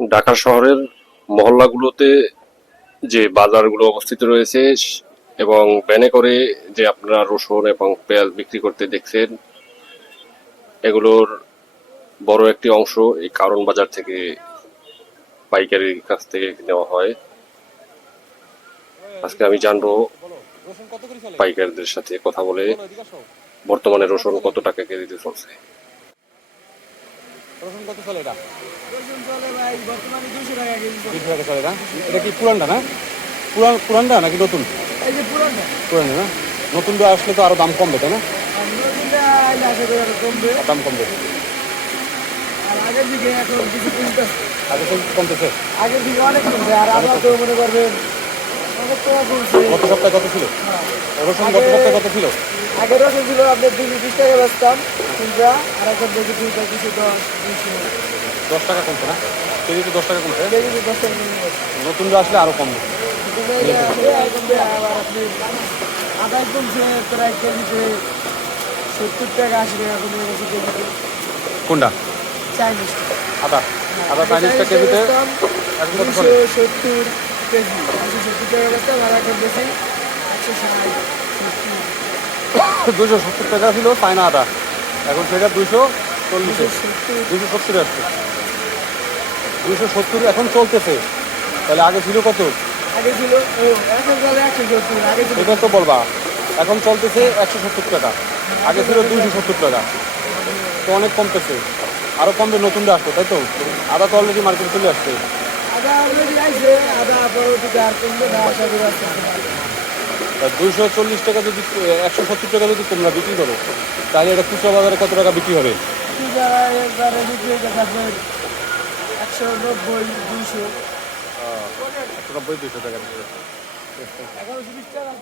ঢাকা শহরের মহল্লাগুলোতে যে বাজারগুলো অবস্থিত রয়েছে এবং ভ্যানে করে যে আপনারা রসুন এবং পেঁয়াজ বিক্রি করতে দেখছেন, এগুলোর বড় একটি অংশ এই কারণ বাজার থেকে পাইকারির কাছ থেকে নেওয়া হয়। আজকে আমি জানবো রসুন কত করে চলে? পাইকারদের সাথে কথা বলে বলো এদিকে আসো। বর্তমানে রসুন কত রসুন চলে? কত টাকা কেজিতে চলছে। রসুন কত চলে এটা? রসুন চলে ভাই বর্তমানে 200 টাকা কেজি চলে। 200 টাকা চলে না? এটা কি পুরানটা না? পুরানটা নাকি নতুন? এই যে পুরানটা পুরানটা না? নতুনটা আসলে তো আরো দাম কমবে তাই না? আর নতুনটা আইলে আশা করি আরো কমবে। দাম কমবে। আর আগের দিকে এখন কিছু কমতেছে। আগে তো কমতেছে। আগের দিকে অনেক কমছে আর আমরা তো মনে করবেন অনেক টাকা কমছে। গত সপ্তাহে কত ছিল? রসুন গত আগে- সপ্তাহে কত ছিল? আগে রসুন ছিল আপনার 220 টাকা বেচতাম তিনটা, আর এখন দেখি 210, 210, 10 টাকা কমছে না? কেজিতে 10 টাকা কমছে। কেজিতে 10 টাকা কমে গেছে। নতুনটা আসলে আরো কমবে। কিন্তু এই যে আসলে আর কমবে, আবার আপনি আদায় কমছে প্রায় কেজিতে 70 টাকা 80 টাকা কমে গেছে কেজিতে। কোনটা? চাইনিজ আদা চাইনিজটা কেজিতে এখন কত চলে? 270 কেজি, 270 টাকা বেচতাম আর এখন বেশি 160, 270 টাকা ছিল চায়না আদা, এখন সেটা 240 270 আসছে। 270 এখন চলতেছে, তাহলে আগে ছিল কত? আগে ছিল এখন চলে 170, আগে ছিল এটা তো বলবা। এখন চলতেছে 170 টাকা, আগে ছিল 270 টাকা, তো অনেক কমতেছে। আরো কমবে নতুনটা আসতো, তাই তো? আদা তো অলরেডি মার্কেটে চলে আসছে। আদা অলরেডি আইছে, আদা পরবর্তীতে আর কমবে না আশা করি আস্তে আস্তে। 240 টাকা যদি 170 টাকা যদি তোমরা বিক্রি করো, তাহলে এটা খুচরা বাজারে কত টাকা বিক্রি হবে? ঠিক আছে, এবারে বিক্রি হয়ে গেছে আপনার 190, 200, 190 200 টাকা। 1120 টাকা।